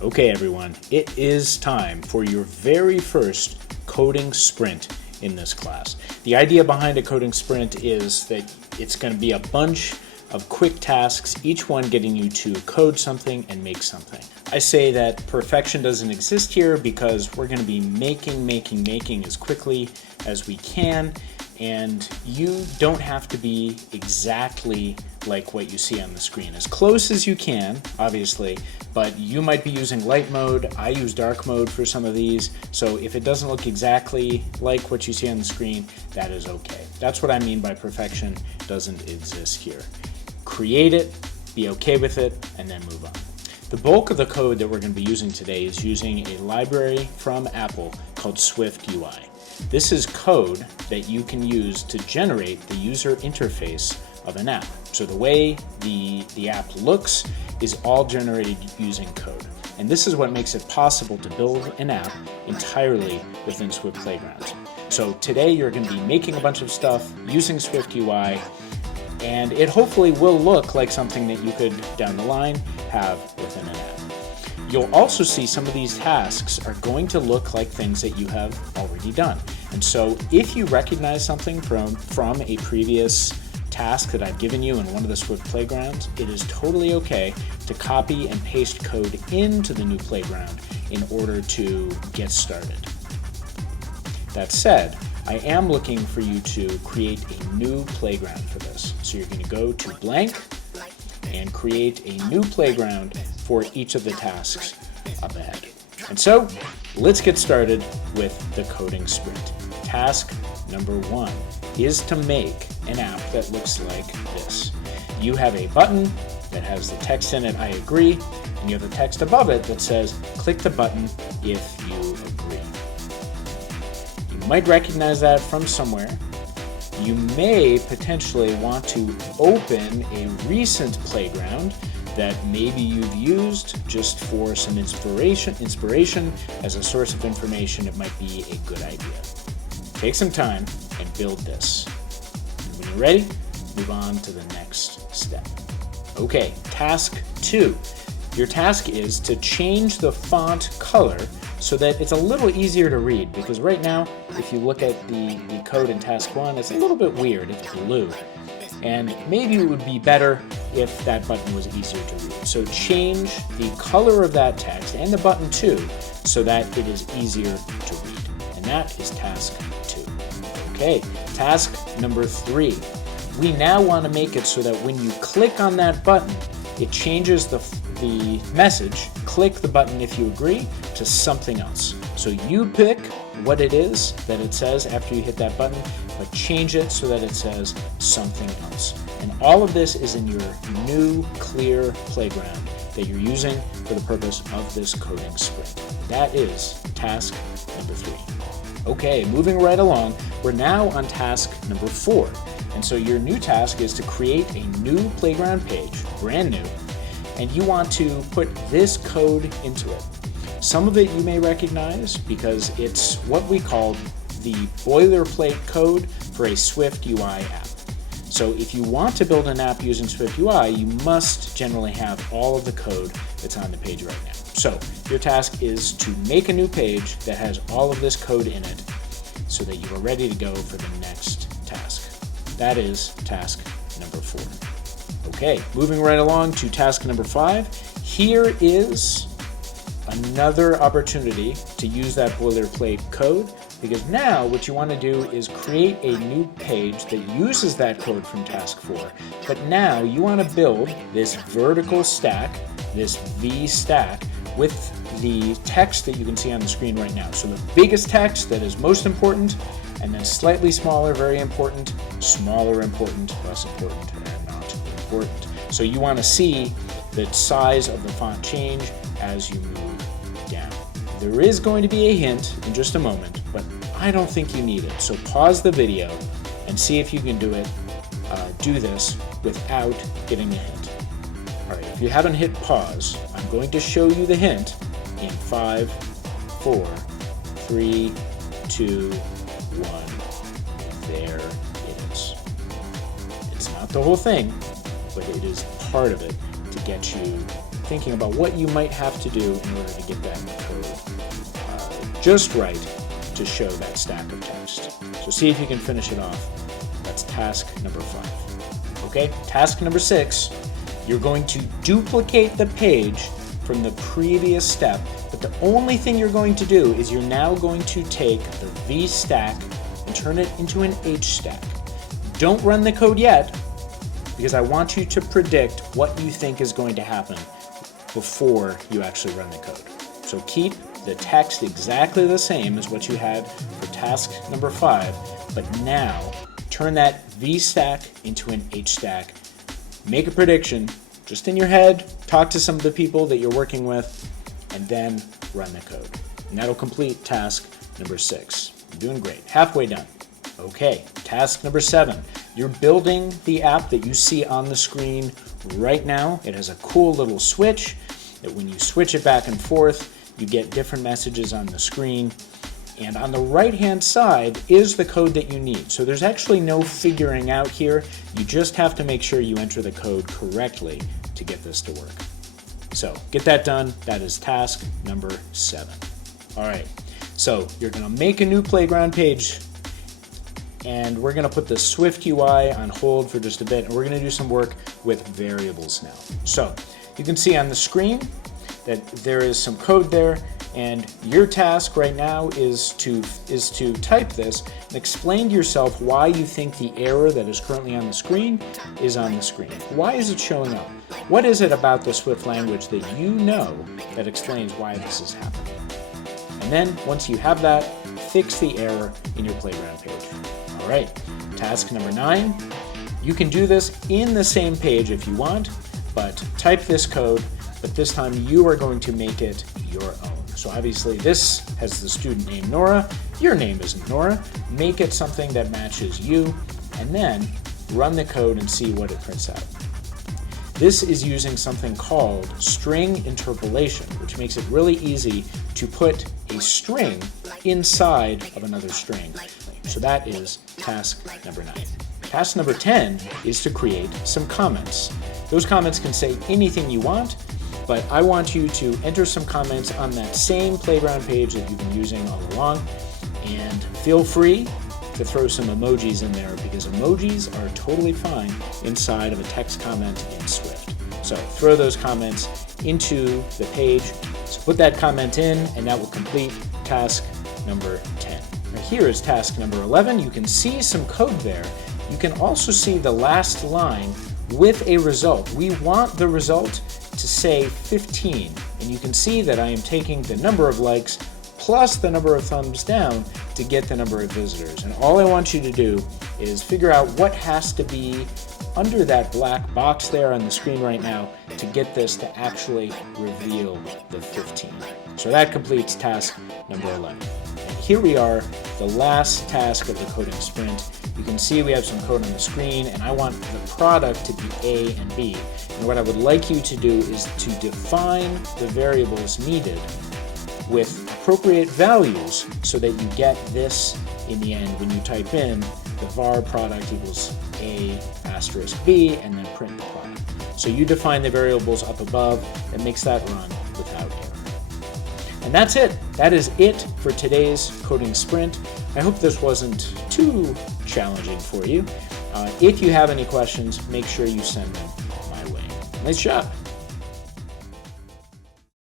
Okay everyone, it is time for your very first coding sprint in this class. The idea behind a coding sprint is that it's going to be a bunch of quick tasks, each one getting you to code something and make something. I say that perfection doesn't exist here because we're going to be making as quickly as we can, and you don't have to be exactly like what you see on the screen. As close as you can, obviously, but you might be using light mode. I use dark mode for some of these, so if it doesn't look exactly like what you see on the screen, that is okay. That's what I mean by perfection doesn't exist here. Create it, be okay with it, and then move on. The bulk of the code that we're going to be using today is using a library from Apple called SwiftUI. This is code that you can use to generate the user interface of an app. So the way the app looks is all generated using code. And this is what makes it possible to build an app entirely within Swift Playground. So today you're going to be making a bunch of stuff using SwiftUI, and it hopefully will look like something that you could, down the line, have within an app. You'll also see some of these tasks are going to look like things that you have already done. And so if you recognize something from a previous task that I've given you in one of the Swift playgrounds, it is totally okay to copy and paste code into the new playground in order to get started. That said, I am looking for you to create a new playground for this. So you're going to go to blank and create a new playground for each of the tasks up ahead. And so let's get started with the coding sprint. Task number 1 is to make an app that looks like this. You have a button that has the text in it, I agree, and you have the text above it that says, click the button if you agree. You might recognize that from somewhere. You may potentially want to open a recent playground that maybe you've used just for some inspiration as a source of information. It might be a good idea. Take some time and build this. And when you're ready, move on to the next step. Okay, task 2. Your task is to change the font color so that it's a little easier to read, because right now, if you look at the code in task 1, it's a little bit weird. It's blue. And maybe it would be better if that button was easier to read. So change the color of that text and the button too, so that it is easier to read. And that is task 2. Okay, task number 3. We now want to make it so that when you click on that button, it changes the message, click the button if you agree, to something else. So you pick what it is that it says after you hit that button, but change it so that it says something else. And all of this is in your new clear playground that you're using for the purpose of this coding sprint. That is task number 3. Okay, moving right along, we're now on task number 4. And so your new task is to create a new playground page, brand new, and you want to put this code into it. Some of it you may recognize because it's what we call the boilerplate code for a SwiftUI app. So if you want to build an app using SwiftUI, you must generally have all of the code that's on the page right now. So your task is to make a new page that has all of this code in it so that you are ready to go for the next task. That is task number 4. Okay, moving right along to task number 5. Here is another opportunity to use that boilerplate code, because now what you want to do is create a new page that uses that code from task 4. But now you want to build this vertical stack, this V stack, with the text that you can see on the screen right now. So the biggest text that is most important, and then slightly smaller, very important, smaller, important, less important, and not important. So you want to see the size of the font change as you move down. There is going to be a hint in just a moment, but I don't think you need it. So pause the video and see if you can do this without getting a hint. All right, if you haven't hit pause, I'm going to show you the hint in 5, 4, 3, 2, 1. There it is. It's not the whole thing, but it is part of it to get you thinking about what you might have to do in order to get that code just right to show that stack of text. So see if you can finish it off. That's task number 5. Okay, task number 6, you're going to duplicate the page from the previous step, but the only thing you're going to do is you're now going to take the V stack and turn it into an H stack. Don't run the code yet, because I want you to predict what you think is going to happen before you actually run the code. So keep the text exactly the same as what you had for task number 5, but now turn that V stack into an H stack. Make a prediction just in your head, talk to some of the people that you're working with, and then run the code. And that'll complete task number 6. You're doing great. Halfway done. Okay, task number 7. You're building the app that you see on the screen right now. It has a cool little switch that when you switch it back and forth, you get different messages on the screen. And on the right-hand side is the code that you need. So there's actually no figuring out here. You just have to make sure you enter the code correctly to get this to work. So get that done. That is task number 7. All right, so you're gonna make a new playground page, and we're gonna put the SwiftUI on hold for just a bit, and we're gonna do some work with variables now. So you can see on the screen that there is some code there, and your task right now is to type this and explain to yourself why you think the error that is currently on the screen is on the screen. Why is it showing up? What is it about the Swift language that you know that explains why this is happening? And then once you have that, fix the error in your playground page. All right, task number 9. You can do this in the same page if you want, but type this code, but this time you are going to make it your own. So obviously this has the student name Nora. Your name isn't Nora. Make it something that matches you, and then run the code and see what it prints out. This is using something called string interpolation, which makes it really easy to put a string inside of another string. So that is task number 9. Task number 10 is to create some comments. Those comments can say anything you want, but I want you to enter some comments on that same playground page that you've been using all along, and feel free to throw some emojis in there, because emojis are totally fine inside of a text comment in Swift. So throw those comments into the page. So put that comment in, and that will complete task number 10. Now here is task number 11. You can see some code there. You can also see the last line with a result. We want the result to say 15, and you can see that I am taking the number of likes plus the number of thumbs down to get the number of visitors. And all I want you to do is figure out what has to be under that black box there on the screen right now to get this to actually reveal the 15. So that completes task number 11. And here we are, the last task of the coding sprint. You can see we have some code on the screen, and I want the product to be A and B. And what I would like you to do is to define the variables needed with appropriate values so that you get this in the end when you type in the var product equals A asterisk B and then print the product. So you define the variables up above and makes that run without error. And that's it. That is it for today's coding sprint. I hope this wasn't too challenging for you. If you have any questions, make sure you send them my way. Nice job.